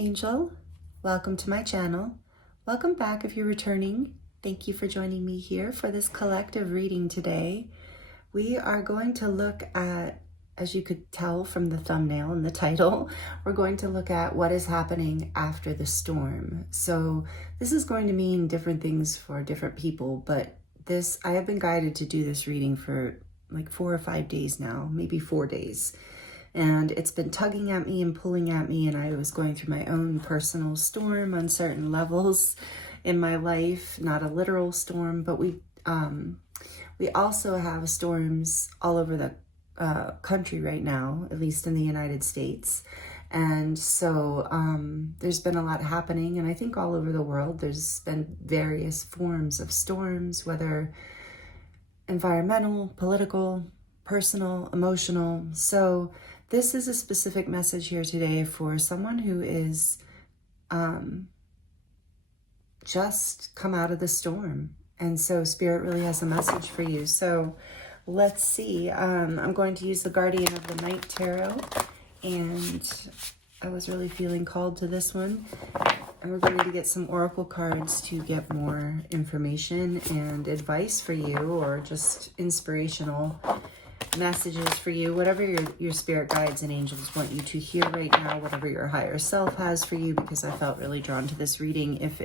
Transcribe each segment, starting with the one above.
Angel. Welcome to my channel. Welcome back if you're returning. Thank you for joining me here for this collective reading today. We are going to look at, as you could tell from the thumbnail and the title, we're going to look at what is happening after the storm. So this is going to mean different things for different people, but I have been guided to do this reading for like 4 or 5 days now, maybe 4 days. And it's been tugging at me and pulling at me, and I was going through my own personal storm on certain levels in my life. Not a literal storm, but we also have storms all over the country right now, at least in the United States. And so there's been a lot happening, and I think all over the world there's been various forms of storms, whether environmental, political, personal, emotional. So this is a specific message here today for someone who is just come out of the storm. And so Spirit really has a message for you. So let's see. I'm going to use the Guardian of the Night Tarot. And I was really feeling called to this one. And we're going to get some oracle cards to get more information and advice for you, or just inspirational messages for you, whatever your spirit guides and angels want you to hear right now, whatever your higher self has for you, because I felt really drawn to this reading. If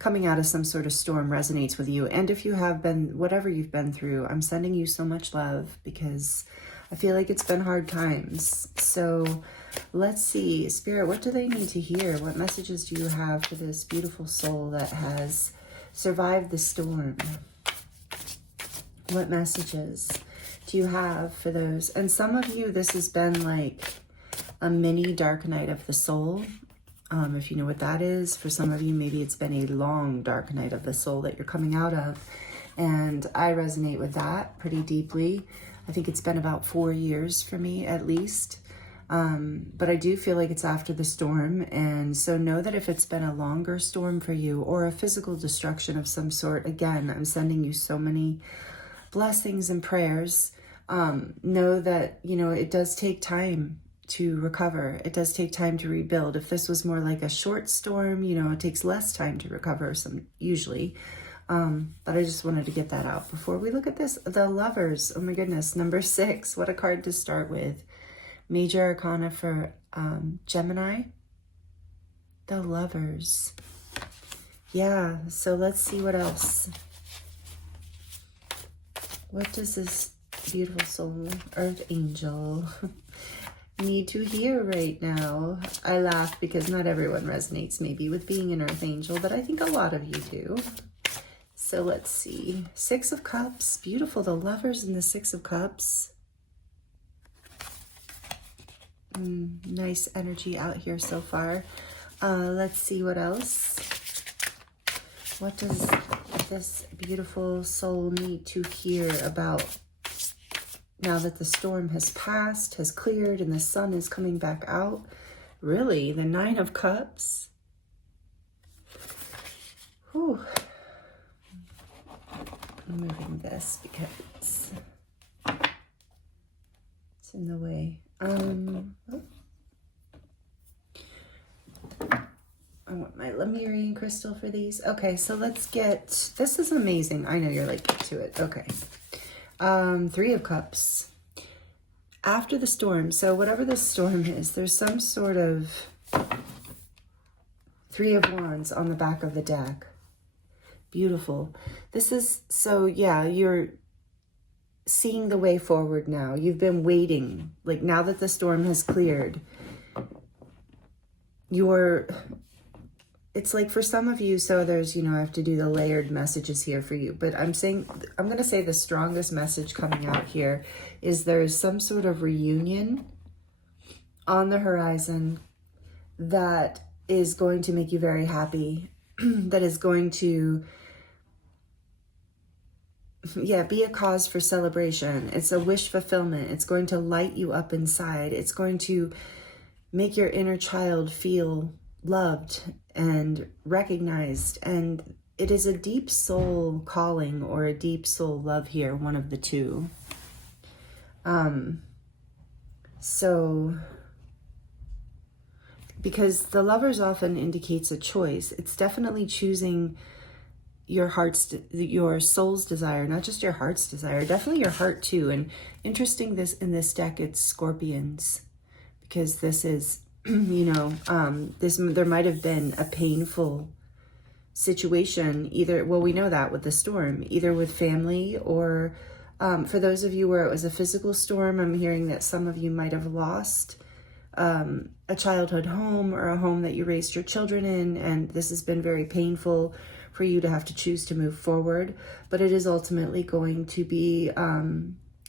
coming out of some sort of storm resonates with you, and if you have been, whatever you've been through, I'm sending you so much love, because I feel like it's been hard times. So let's see, Spirit, what do they need to hear? What messages do you have for this beautiful soul that has survived the storm? What messages do you have for those? And some of you, this has been like a mini dark night of the soul. If you know what that is. For some of you, maybe it's been a long dark night of the soul that you're coming out of. And I resonate with that pretty deeply. I think it's been about 4 years for me, at least. But I do feel like it's after the storm. And so know that if it's been a longer storm for you, or a physical destruction of some sort, again, I'm sending you so many blessings and prayers. Know that, it does take time to recover. It does take time to rebuild. If this was more like a short storm, it takes less time to recover usually. But I just wanted to get that out before we look at this. The Lovers, oh my goodness, number 6. What a card to start with. Major Arcana for Gemini. The Lovers. Yeah, so let's see what else. What does this beautiful soul, Earth Angel, need to hear right now? I laugh because not everyone resonates maybe with being an Earth Angel, but I think a lot of you do. So let's see. 6 of Cups, beautiful. The Lovers and the 6 of Cups. Nice energy out here so far. Let's see what else. What does this beautiful soul need to hear about now that the storm has passed, has cleared, and the sun is coming back out? Really? The 9 of Cups? Whew. I'm moving this because it's in the way. I want my Lemurian crystal for these. Okay, so let's get, this is amazing. I know you're like, get to it. Okay. 3 of Cups. After the storm, so whatever the storm is, there's some sort of 3 of Wands on the back of the deck. Beautiful. This is, so yeah, you're seeing the way forward now. You've been waiting. Like now that the storm has cleared, it's like for some of you, so there's, I have to do the layered messages here for you, but I'm going to say the strongest message coming out here is there's some sort of reunion on the horizon that is going to make you very happy, that is going to, be a cause for celebration. It's a wish fulfillment. It's going to light you up inside. It's going to make your inner child feel loved and recognized. And it is a deep soul calling or a deep soul love here, one of the two. So because the Lovers often indicates a choice. It's definitely choosing your soul's desire, not just your heart's desire, definitely your heart too. And interesting, this in this deck, it's Scorpions, because this is, there might have been a painful situation, either, well, we know that with the storm, either with family or for those of you where it was a physical storm, I'm hearing that some of you might have lost a childhood home or a home that you raised your children in, and this has been very painful for you to have to choose to move forward, but it is ultimately going to be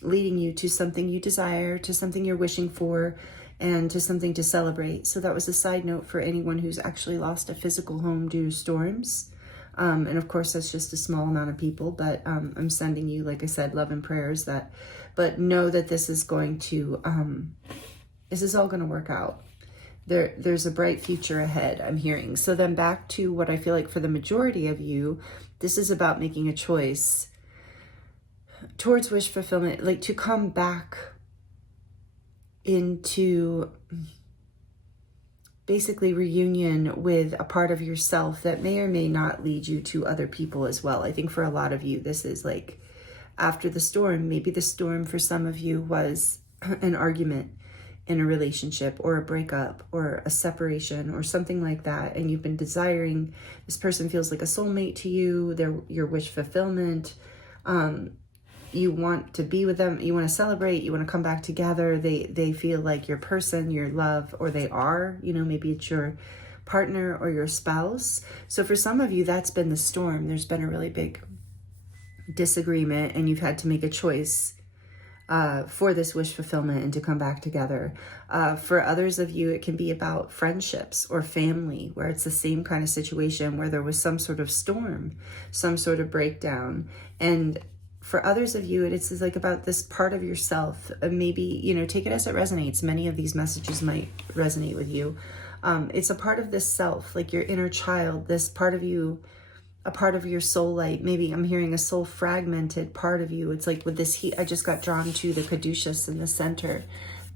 leading you to something you desire, to something you're wishing for, and to something to celebrate. So that was a side note for anyone who's actually lost a physical home due to storms. And of course, that's just a small amount of people, but I'm sending you, like I said, love and prayers, but know that this is going to, this is all going to work out. There's a bright future ahead, I'm hearing. So then back to what I feel like for the majority of you, this is about making a choice towards wish fulfillment, like to come back into basically reunion with a part of yourself that may or may not lead you to other people as well. I think for a lot of you, this is like after the storm. Maybe the storm for some of you was an argument in a relationship or a breakup or a separation or something like that, and you've been desiring, this person feels like a soulmate to you, they're your wish fulfillment. You want to be with them, you want to celebrate, you want to come back together, they feel like your person, your love, or they are, maybe it's your partner or your spouse. So for some of you, that's been the storm. There's been a really big disagreement and you've had to make a choice for this wish fulfillment and to come back together. For others of you, it can be about friendships or family, where it's the same kind of situation where there was some sort of storm, some sort of breakdown. And for others of you, it's like about this part of yourself. Maybe, take it as it resonates. Many of these messages might resonate with you. It's a part of this self, like your inner child, this part of you, a part of your soul light. Maybe I'm hearing a soul fragmented part of you. It's like with this heat, I just got drawn to the caduceus in the center,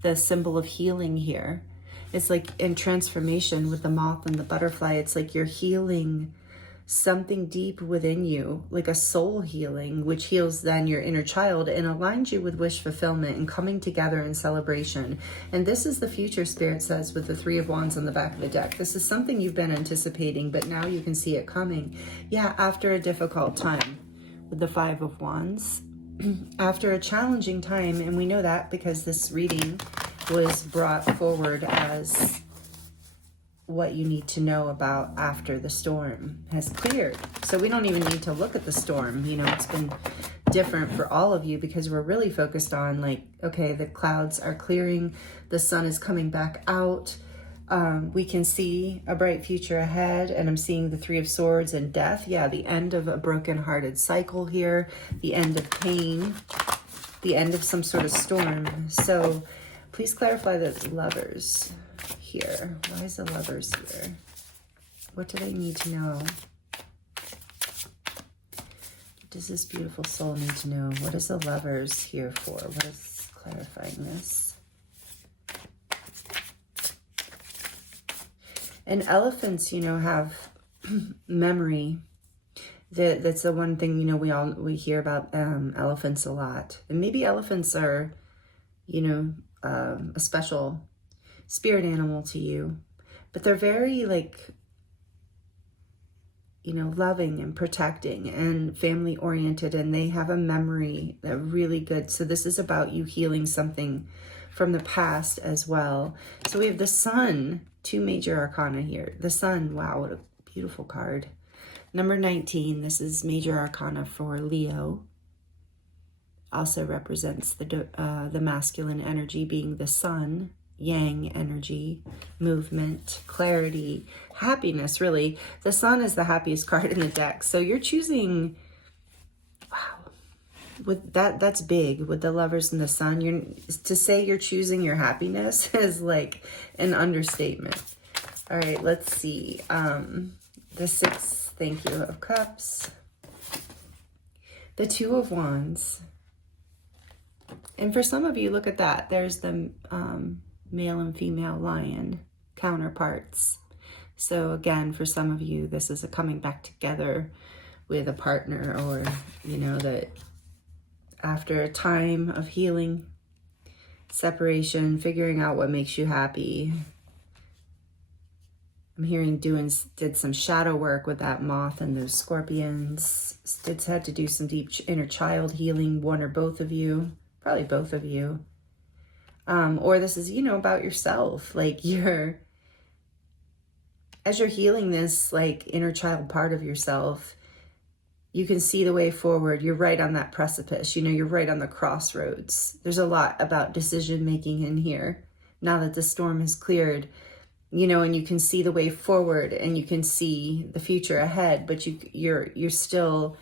the symbol of healing here. It's like in transformation with the moth and the butterfly. It's like you're healing something deep within you, like a soul healing, which heals then your inner child and aligns you with wish fulfillment and coming together in celebration. And this is the future, Spirit says, with the Three of Wands on the back of the deck. This is something you've been anticipating, but now you can see it coming. Yeah, after a difficult time with the Five of Wands, after a challenging time, and we know that because this reading was brought forward as what you need to know about after the storm has cleared. So we don't even need to look at the storm. It's been different for all of you because we're really focused on like, okay, the clouds are clearing, the sun is coming back out. We can see a bright future ahead, and I'm seeing the Three of Swords and death. Yeah, the end of a broken-hearted cycle here, the end of pain, the end of some sort of storm. So please clarify the Lovers here. Why is the Lovers here? What do they need to know? What does this beautiful soul need to know? What is the Lovers here for? What is clarifying this? And elephants, have memory. That's the one thing, we hear about elephants a lot. And maybe elephants are, a special spirit animal to you, but they're very loving and protecting and family oriented, and they have a memory that really good. So this is about you healing something from the past as well. So we have the Sun, two major arcana here. The Sun, wow, what a beautiful card. Number 19, this is major arcana for Leo. Also represents the masculine energy, being the Sun, Yang energy, movement, clarity, happiness, really. The Sun is the happiest card in the deck. So you're choosing, wow, with that's big with the Lovers and the Sun. To say you're choosing your happiness is like an understatement. All right, let's see. The Six, thank you, of Cups. The Two of Wands. And for some of you, look at that. There's the male and female lion. counterparts. So again, for some of you, this is a coming back together with a partner, or, you know, that after a time of healing, separation, figuring out what makes you happy. I'm hearing did some shadow work with that moth and those scorpions. Had to do some deep inner child healing, one or both of you, probably both of you. Or this is, you know, about yourself. Like as you're healing this like inner child part of yourself, you can see the way forward. You're right on that precipice. You know, you're right on the crossroads. There's a lot about decision making in here now that the storm has cleared, you know, and you can see the way forward and you can see the future ahead, but you're still,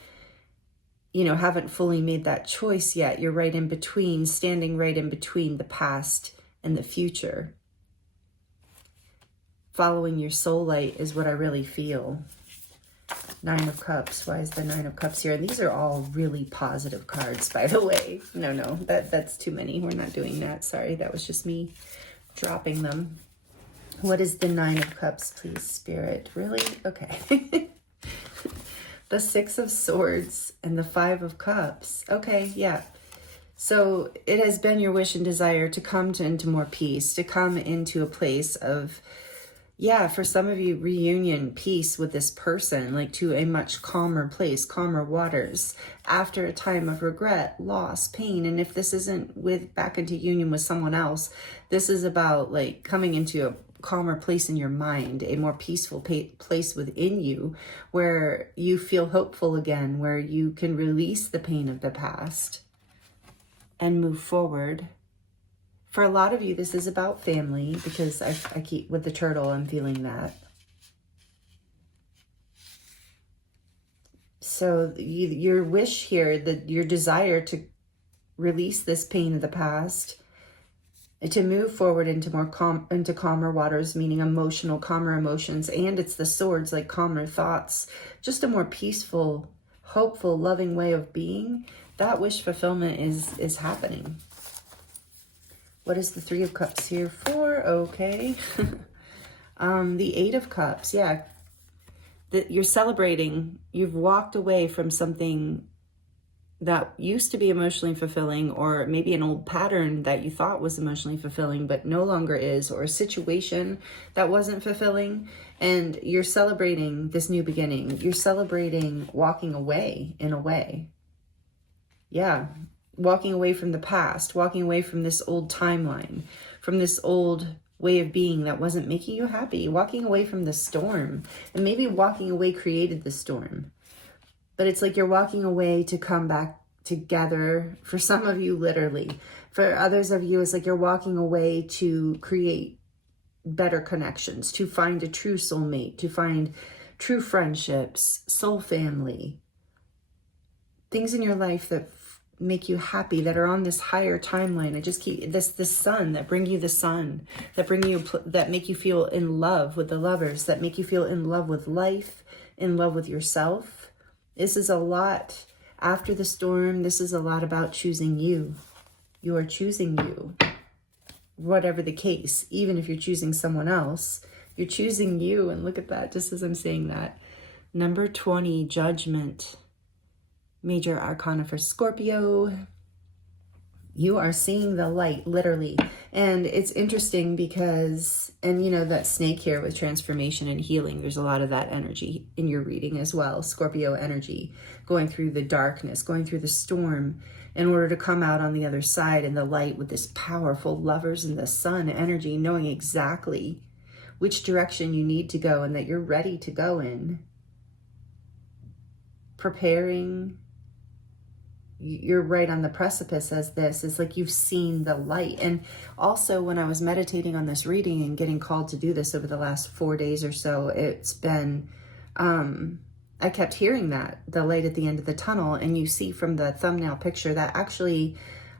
you know, haven't fully made that choice yet. You're right in between, standing right in between the past and the future. Following your soul light is what I really feel. Nine of Cups. Why is the Nine of Cups here? And these are all really positive cards, by the way. No, that's too many. We're not doing that. Sorry, that was just me dropping them. What is the Nine of Cups, please, Spirit? Really? Okay. The Six of Swords and the Five of Cups. Okay, yeah. So it has been your wish and desire to come into more peace, to come into a place of, yeah, for some of you, reunion, peace with this person, like to a much calmer place, calmer waters, after a time of regret, loss, pain. And if this isn't back into union with someone else, this is about like coming into a calmer place in your mind, a more peaceful place within you, where you feel hopeful again, where you can release the pain of the past and move forward. For a lot of you, this is about family, because I keep, with the turtle, I'm feeling that. So your wish here, that your desire to release this pain of the past, to move forward into into calmer waters, meaning emotional, calmer emotions, and it's the swords, like calmer thoughts, just a more peaceful, hopeful, loving way of being. That wish fulfillment is happening. What is the Three of Cups here for? Okay. The Eight of Cups. Yeah. That you're celebrating. You've walked away from something that used to be emotionally fulfilling, or maybe an old pattern that you thought was emotionally fulfilling, but no longer is, or a situation that wasn't fulfilling. And you're celebrating this new beginning. You're celebrating walking away in a way. Yeah. Walking away from the past, walking away from this old timeline, from this old way of being that wasn't making you happy, walking away from the storm. And maybe walking away created the storm. But it's like you're walking away to come back together. For some of you, literally. For others of you, it's like you're walking away to create better connections, to find a true soulmate, to find true friendships, soul family. Things in your life that make you happy, that are on this higher timeline. I just keep this sun, that bring you the sun, that make you feel in love with the lovers, that make you feel in love with life, in love with yourself. This is a lot after the storm. This is a lot about choosing you. You are choosing you, whatever the case. Even if you're choosing someone else, you're choosing you. And look at that, just as I'm saying that. Number 20, Judgment. Major Arcana for Scorpio. You are seeing the light, literally. And it's interesting because, and you know, that snake here with transformation and healing, there's a lot of that energy in your reading as well. Scorpio energy, going through the darkness, going through the storm, in order to come out on the other side in the light with this powerful lovers in the sun energy, knowing exactly which direction you need to go and that you're ready to go in. Preparing. You're right on the precipice as this. It's like you've seen the light. And also, when I was meditating on this reading and getting called to do this over the last 4 days or so, it's been, I kept hearing that, the light at the end of the tunnel. And you see from the thumbnail picture that actually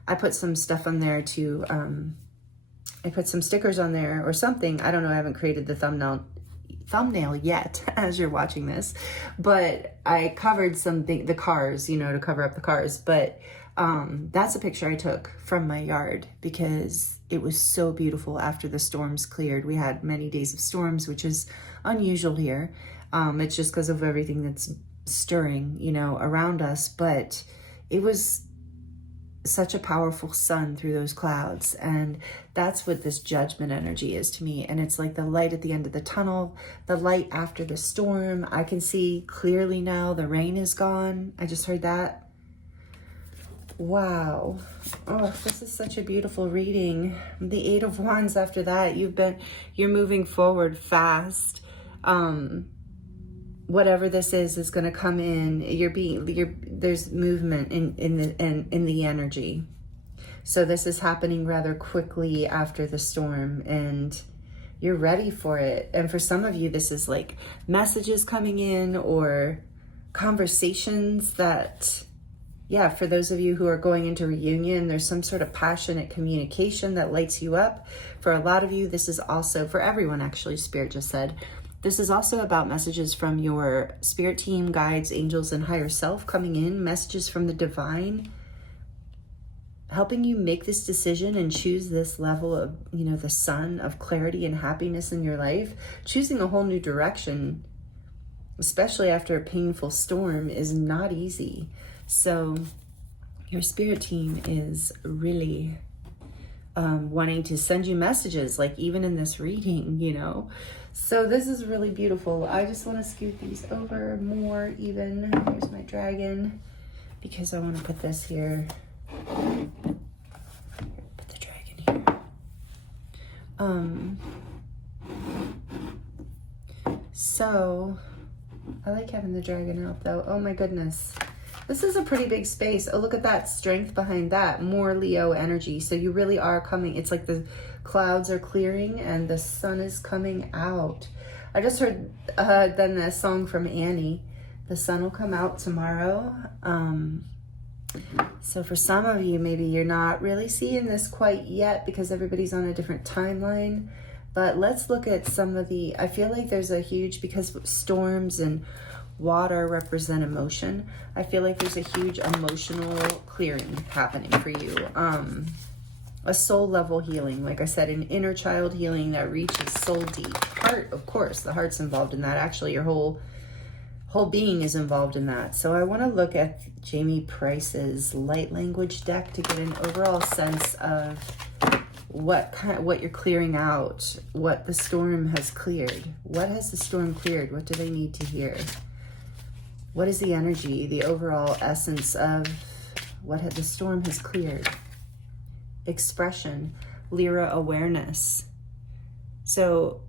I put some stuff on there to, I put some stickers on there or something. I don't know. I haven't created the thumbnail yet as you're watching this, but I covered the cars, you know, to cover up the cars. But That's a picture I took from my yard because it was so beautiful after the storms cleared. We had many days of storms, which is unusual here. It's just because of everything that's stirring, you know, around us. But it was such a powerful sun through those clouds. And that's what this judgment energy is to me. And it's like the light at the end of the tunnel, the light after the storm. I can see clearly now the rain is gone. I just heard that. Wow. Oh, this is such a beautiful reading. The Eight of Wands after that, you're moving forward fast. Whatever this is going to come in. There's movement in the energy. So this is happening rather quickly after the storm, and you're ready for it. And for some of you, this is like messages coming in or conversations that, yeah, for those of you who are going into reunion, there's some sort of passionate communication that lights you up. For a lot of you, this is also, for everyone actually, Spirit just said, this is also about messages from your spirit team, guides, angels, and higher self coming in, messages from the divine, helping you make this decision and choose this level of, you know, the sun of clarity and happiness in your life. Choosing a whole new direction, especially after a painful storm, is not easy. So your spirit team is really wanting to send you messages, like even in this reading, you know. So this is really beautiful. I just want to scoot these over more even. Here's my dragon, because I want to put this here. Put the dragon here. So I like having the dragon out though. Oh my goodness. This is a pretty big space. Oh, look at that strength behind that. More Leo energy. So you really are coming. It's like the clouds are clearing and the sun is coming out. I just heard then the song from Annie. The sun will come out tomorrow. So for some of you, maybe you're not really seeing this quite yet because everybody's on a different timeline. But let's look at some of the, I feel like there's a huge, because storms and water represent emotion, I feel like there's a huge emotional clearing happening for you. A soul level healing, like I said, an inner child healing that reaches soul deep. Heart, of course, the heart's involved in that. Actually, your whole being is involved in that. So I want to look at Jamie Price's light language deck to get an overall sense of what you're clearing out, what the storm has cleared. What has the storm cleared? What do they need to hear? What is the energy, the overall essence of what the storm has cleared? Expression, Lyra awareness. So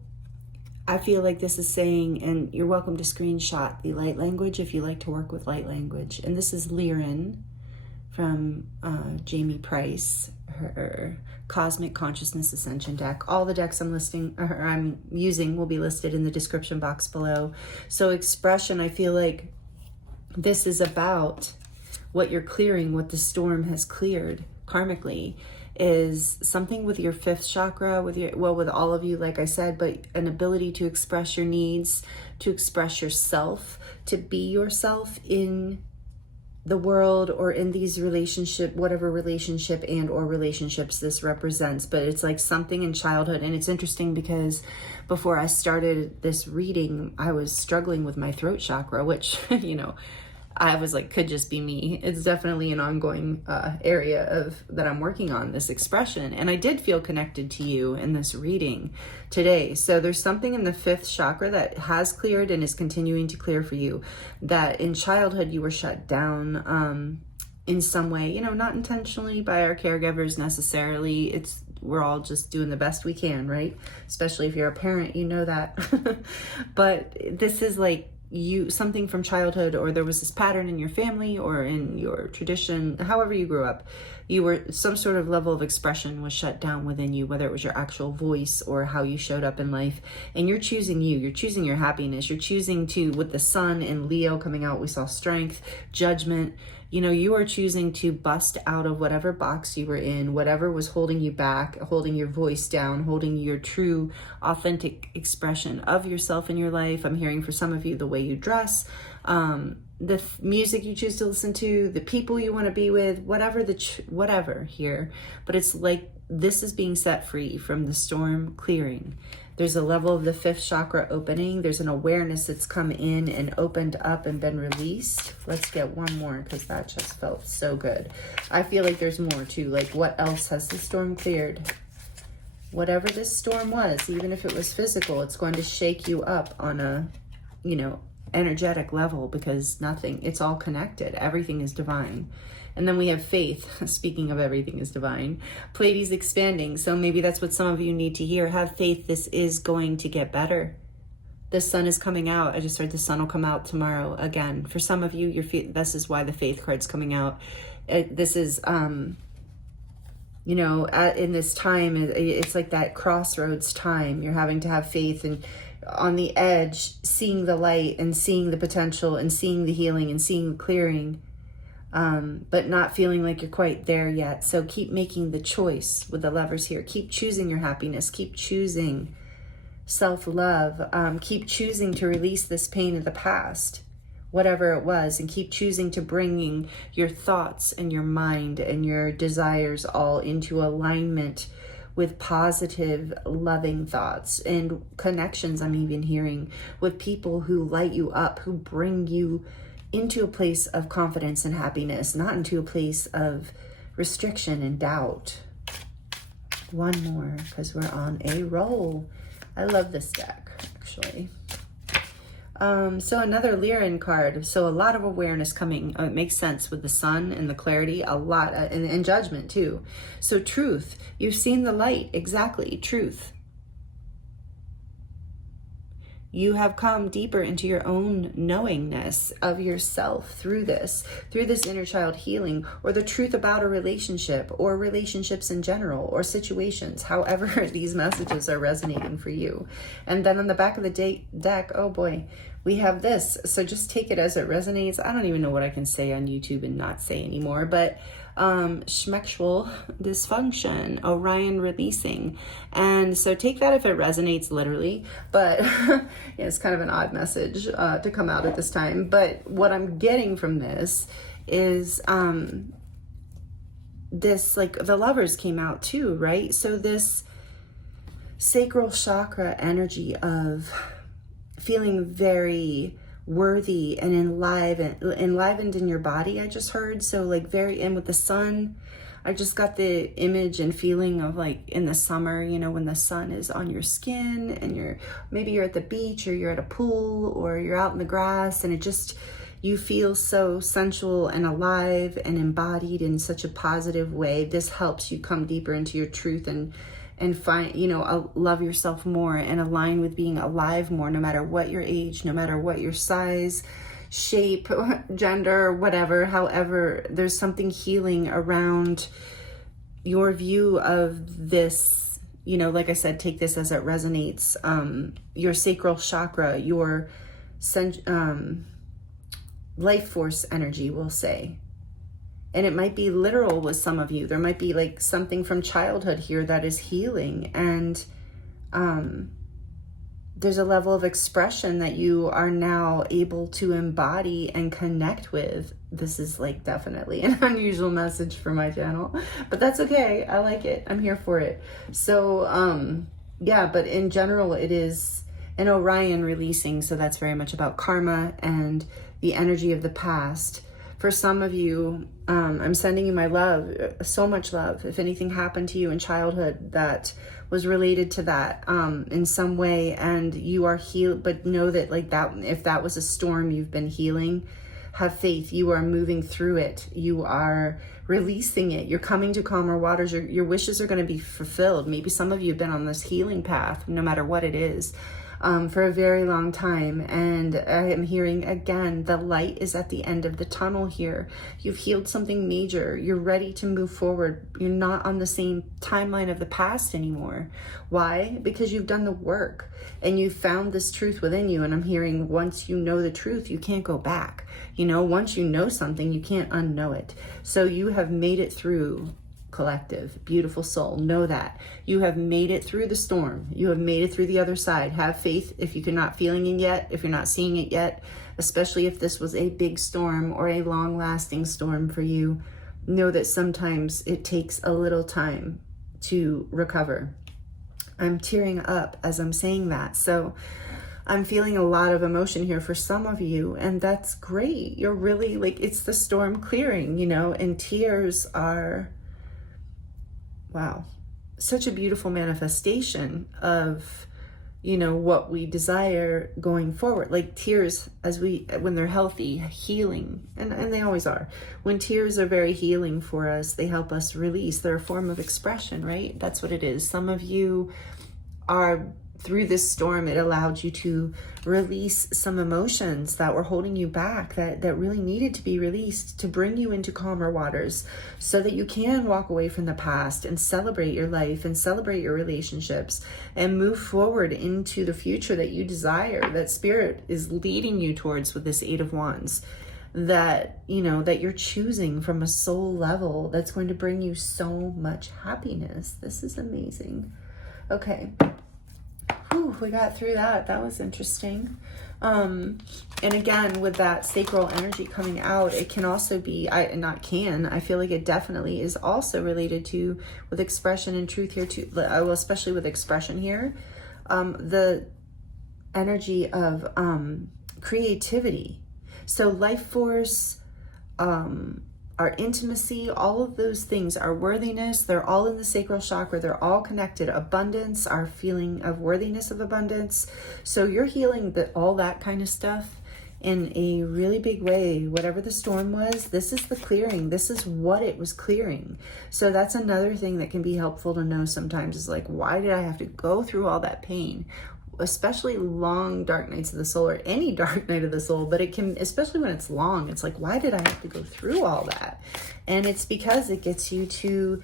I feel like this is saying, and you're welcome to screenshot the light language if you like to work with light language. And this is Lyran from Jamie Price, her Cosmic Consciousness Ascension deck. All the decks I'm using will be listed in the description box below. So expression, I feel like this is about what you're clearing, what the storm has cleared karmically, is something with your fifth chakra, with all of you, like I said, but an ability to express your needs, to express yourself, to be yourself in the world or in these whatever relationship and or relationships this represents. But it's like something in childhood. And it's interesting because before I started this reading, I was struggling with my throat chakra, which, you know, I was like, could just be me. It's definitely an ongoing area that I'm working on, this expression. And I did feel connected to you in this reading today. So there's something in the fifth chakra that has cleared and is continuing to clear for you, that in childhood you were shut down in some way, you know, not intentionally by our caregivers necessarily. We're all just doing the best we can, right? Especially if you're a parent, you know that. But this is like, something from childhood, or there was this pattern in your family or in your tradition, however you grew up, some sort of level of expression was shut down within you, whether it was your actual voice or how you showed up in life. And you're choosing you're choosing your happiness, you're choosing to, with the sun and Leo coming out, we saw strength, judgment, You know, you are choosing to bust out of whatever box you were in, whatever was holding you back, holding your voice down, holding your true, authentic expression of yourself in your life. I'm hearing for some of you the way you dress, the music you choose to listen to, the people you want to be with, whatever whatever here. But it's like this is being set free from the storm clearing. There's a level of the fifth chakra opening. There's an awareness that's come in and opened up and been released. Let's get one more because that just felt so good. I feel like there's more too. Like, what else has the storm cleared? Whatever this storm was, even if it was physical, it's going to shake you up on a, you know, energetic level, because it's all connected. Everything is divine. And then we have faith. Speaking of everything is divine, Pleiades expanding. So maybe that's what some of you need to hear. Have faith. This is going to get better. The sun is coming out. I just heard the sun will come out tomorrow again. For some of you, this is why the faith card's coming out. This is, you know, in this time, it's like that crossroads time. You're having to have faith and on the edge, seeing the light and seeing the potential and seeing the healing and seeing the clearing. But not feeling like you're quite there yet. So keep making the choice with the Lovers here. Keep choosing your happiness. Keep choosing self-love. Keep choosing to release this pain of the past, whatever it was, and keep choosing to bringing your thoughts and your mind and your desires all into alignment with positive, loving thoughts and connections. I'm even hearing with people who light you up, who bring you into a place of confidence and happiness, not into a place of restriction and doubt. One more, because we're on a roll. I love this deck, actually. So another Lyran card. So a lot of awareness coming. It makes sense with the sun and the clarity, a lot, and judgment too. So truth, you've seen the light, exactly, truth. You have come deeper into your own knowingness of yourself through this inner child healing, or the truth about a relationship or relationships in general or situations, however these messages are resonating for you. And then on the back of the deck, oh boy, we have this. So just take it as it resonates. I don't even know what I can say on YouTube and not say anymore, but schmexual dysfunction, Orion releasing. And so take that if it resonates literally, but yeah, it's kind of an odd message to come out at this time. But what I'm getting from this is this, like, the Lovers came out too, right? So this sacral chakra energy of feeling very worthy and enlivened in your body, I just heard. So like very in with the sun. I just got the image and feeling of like in the summer, you know, when the sun is on your skin and maybe you're at the beach or you're at a pool or you're out in the grass, and you feel so sensual and alive and embodied in such a positive way. This helps you come deeper into your truth and find, you know, love yourself more and align with being alive more, no matter what your age, no matter what your size, shape, gender, whatever. However, there's something healing around your view of this, you know, like I said, take this as it resonates. Your sacral chakra, your life force energy, we'll say. And it might be literal with some of you. There might be like something from childhood here that is healing. And there's a level of expression that you are now able to embody and connect with. This is like definitely an unusual message for my channel, but that's okay. I like it. I'm here for it. So yeah, but in general, it is an Orion releasing. So that's very much about karma and the energy of the past. For some of you, I'm sending you my love, so much love. If anything happened to you in childhood that was related to that in some way, and you are healed, but know that like that, if that was a storm you've been healing, have faith. You are moving through it. You are releasing it. You're coming to calmer waters. Your wishes are going to be fulfilled. Maybe some of you have been on this healing path, no matter what it is. for a very long time. And I am hearing again, the light is at the end of the tunnel here. You've healed something major. You're ready to move forward. You're not on the same timeline of the past anymore. Why? Because you've done the work and you found this truth within you. And I'm hearing, once you know the truth, you can't go back. You know, once you know something, you can't unknow it. So you have made it through, collective, beautiful soul. Know that. You have made it through the storm. You have made it through the other side. Have faith if you're not feeling it yet, if you're not seeing it yet, especially if this was a big storm or a long-lasting storm for you. Know that sometimes it takes a little time to recover. I'm tearing up as I'm saying that. So I'm feeling a lot of emotion here for some of you, and that's great. You're really like, it's the storm clearing, you know, and tears are, wow, such a beautiful manifestation of, you know, what we desire going forward. Like tears, when they're healthy, healing, and they always are. When tears are very healing for us, they help us release. They're a form of expression, right? That's what it is. Some of you are, through this storm, it allowed you to release some emotions that were holding you back, that really needed to be released, to bring you into calmer waters so that you can walk away from the past and celebrate your life and celebrate your relationships and move forward into the future that you desire, that Spirit is leading you towards with this Eight of Wands, that, you know, that you're choosing from a soul level that's going to bring you so much happiness. This is amazing. Okay. Whew, we got through that. That was interesting. And again, with that sacral energy coming out, it can also be, I feel like it definitely is also related to, with expression and truth here too, well, especially with expression here, the energy of creativity. So life force, our intimacy, all of those things, our worthiness, they're all in the sacral chakra. They're all connected. Abundance, our feeling of worthiness of abundance. So you're healing all that kind of stuff in a really big way. Whatever the storm was, this is the clearing. This is what it was clearing. So that's another thing that can be helpful to know sometimes, is like, why did I have to go through all that pain? Especially long dark nights of the soul, or any dark night of the soul, but it can, especially when it's long, it's like, why did I have to go through all that? And it's because it gets you to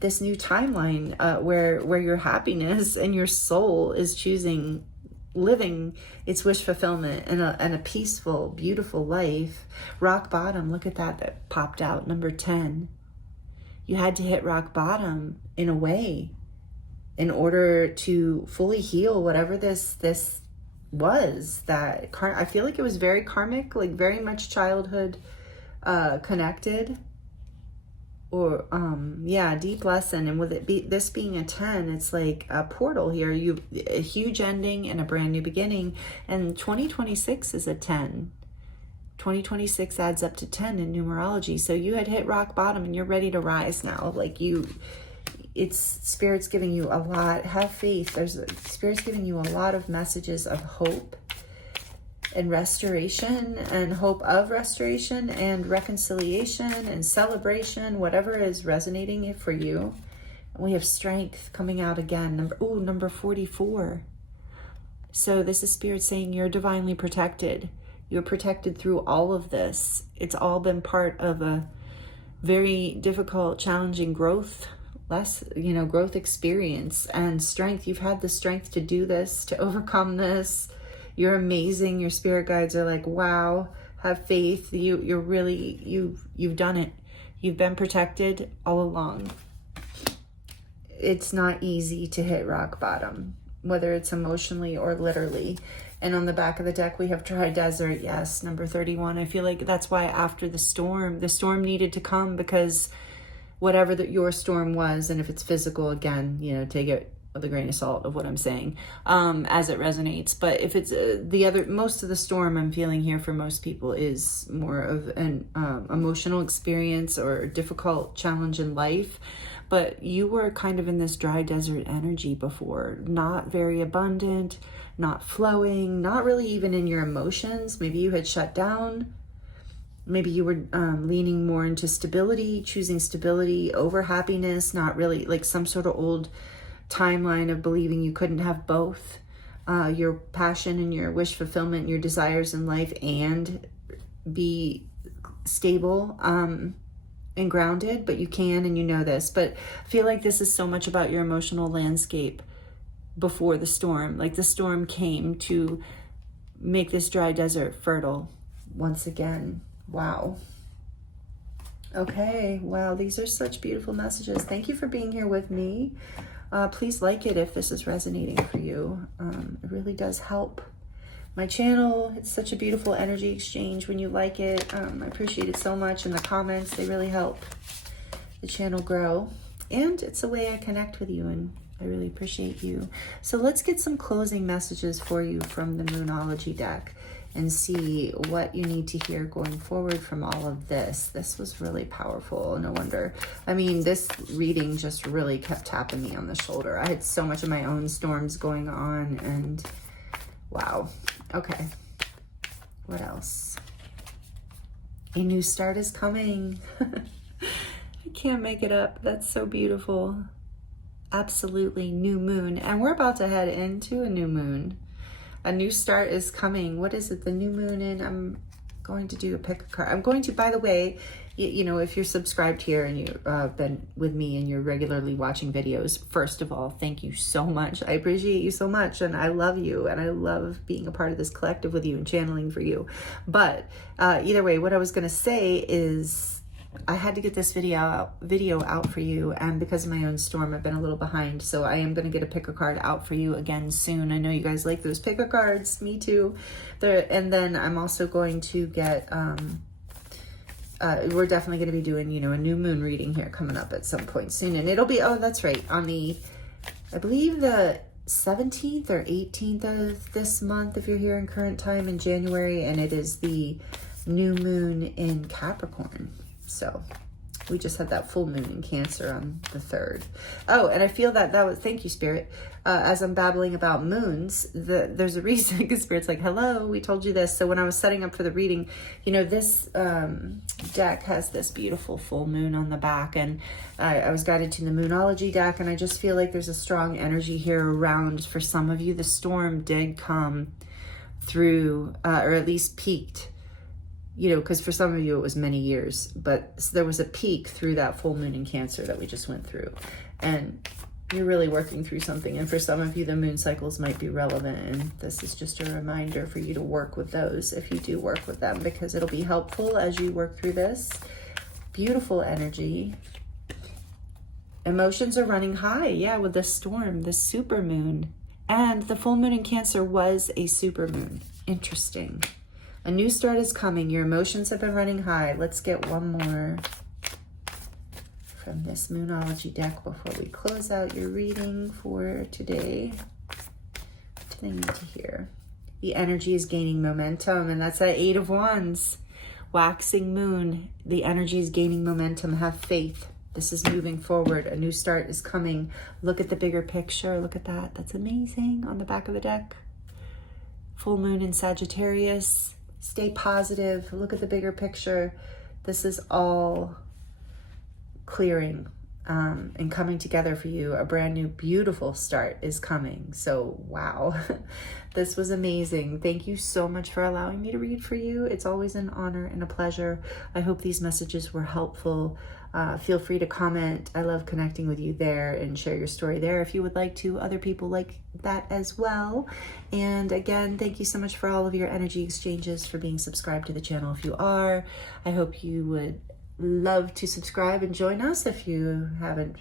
this new timeline where your happiness and your soul is choosing living its wish fulfillment and a peaceful, beautiful life. Rock bottom, look at that popped out, number 10. You had to hit rock bottom in a way, in order to fully heal whatever this was. That I feel like it was very karmic, like very much childhood connected, or deep lesson. And with this being a 10, it's like a portal here. A huge ending and a brand new beginning. And 2026 is a 10. 2026 adds up to 10 in numerology. So you had hit rock bottom and you're ready to rise now. Like it's Spirit's giving you a lot. Have faith. Spirit's giving you a lot of messages of hope and restoration, and hope of restoration and reconciliation and celebration, whatever is resonating for you. And we have strength coming out again. Number 44. So this is Spirit saying you're divinely protected. You're protected through all of this. It's all been part of a very difficult, challenging growth experience and strength. You've had the strength to do this, to overcome this. You're amazing. Your spirit guides are like, wow, have faith. You've done it. You've been protected all along. It's not easy to hit rock bottom, whether it's emotionally or literally. And on the back of the deck, we have Dry Desert. Yes, number 31. I feel like that's why after the storm needed to come, because whatever your storm was, and if it's physical, again, take it with a grain of salt of what I'm saying, as it resonates. But if it's most of the storm I'm feeling here for most people is more of an emotional experience or difficult challenge in life. But you were kind of in this dry desert energy before, not very abundant, not flowing, not really even in your emotions. Maybe you had shut down. Maybe you were leaning more into stability, choosing stability over happiness, not really, like some sort of old timeline of believing you couldn't have both. your passion and your wish fulfillment, and your desires in life, and be stable and grounded, but you can, and you know this. But I feel like this is so much about your emotional landscape before the storm. Like the storm came to make this dry desert fertile once again. Wow. Okay, wow, these are such beautiful messages. Thank you for being here with me. Please like it if this is resonating for you. It really does help my channel. It's such a beautiful energy exchange when you like it. I appreciate it so much. And the comments, they really help the channel grow. And it's a way I connect with you, and I really appreciate you. So let's get some closing messages for you from the Moonology deck and see what you need to hear going forward from all of this. This was really powerful. No wonder. I mean, this reading just really kept tapping me on the shoulder. I had so much of my own storms going on, and wow. Okay. What else? A new start is coming. I can't make it up. That's so beautiful. Absolutely. New moon. And we're about to head into a new moon. A new start is coming. What is it? The new moon, and I'm going to do a pick a card. I'm going to, by the way, you know, if you're subscribed here and you've been with me and you're regularly watching videos, first of all, thank you so much. I appreciate you so much, and I love you, and I love being a part of this collective with you and channeling for you. But either way, what I was going to say is I had to get this video out for you, and because of my own storm, I've been a little behind. So I am going to get a pick a card out for you again soon. I know you guys like those pick a cards. Me too. And then I'm also going to get, we're definitely going to be doing, you know, a new moon reading here coming up at some point soon. And it'll be, oh, that's right, on the, I believe the 17th or 18th of this month, if you're here in current time in January, and it is the new moon in Capricorn. So we just had that full moon in Cancer on the 3rd. Oh, and I feel that was, thank you, Spirit. As I'm babbling about moons, there's a reason, because Spirit's like, hello, we told you this. So when I was setting up for the reading, you know, this deck has this beautiful full moon on the back, and I was guided to the Moonology deck, and I just feel like there's a strong energy here around. For some of you, the storm did come through, or at least peaked. You know, because for some of you it was many years, but there was a peak through that full moon in Cancer that we just went through, and you're really working through something. And for some of you, the moon cycles might be relevant, and this is just a reminder for you to work with those if you do work with them, because it'll be helpful as you work through this. Beautiful energy. Emotions are running high, yeah, with the storm, the super moon, and the full moon in Cancer was a super moon. Interesting. A new start is coming. Your emotions have been running high. Let's get one more from this Moonology deck before we close out your reading for today. What do they need to hear? The energy is gaining momentum, and that's that 8 of Wands. Waxing moon. The energy is gaining momentum. Have faith. This is moving forward. A new start is coming. Look at the bigger picture. Look at that. That's amazing on the back of the deck. Full moon in Sagittarius. Stay positive. Look at the bigger picture. This is all clearing and coming together for you. A brand new, beautiful start is coming. So, wow. This was amazing. Thank you so much for allowing me to read for you. It's always an honor and a pleasure. I hope these messages were helpful. Feel free to comment. I love connecting with you there and share your story there if you would like to. Other people like that as well. And again, thank you so much for all of your energy exchanges, for being subscribed to the channel if you are. I hope you would love to subscribe and join us if you haven't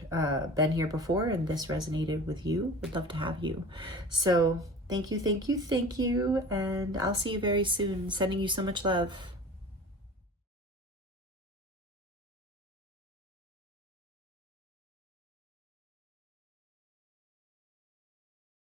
been here before and this resonated with you. Would love to have you. So thank you, thank you, thank you. And I'll see you very soon. Sending you so much love.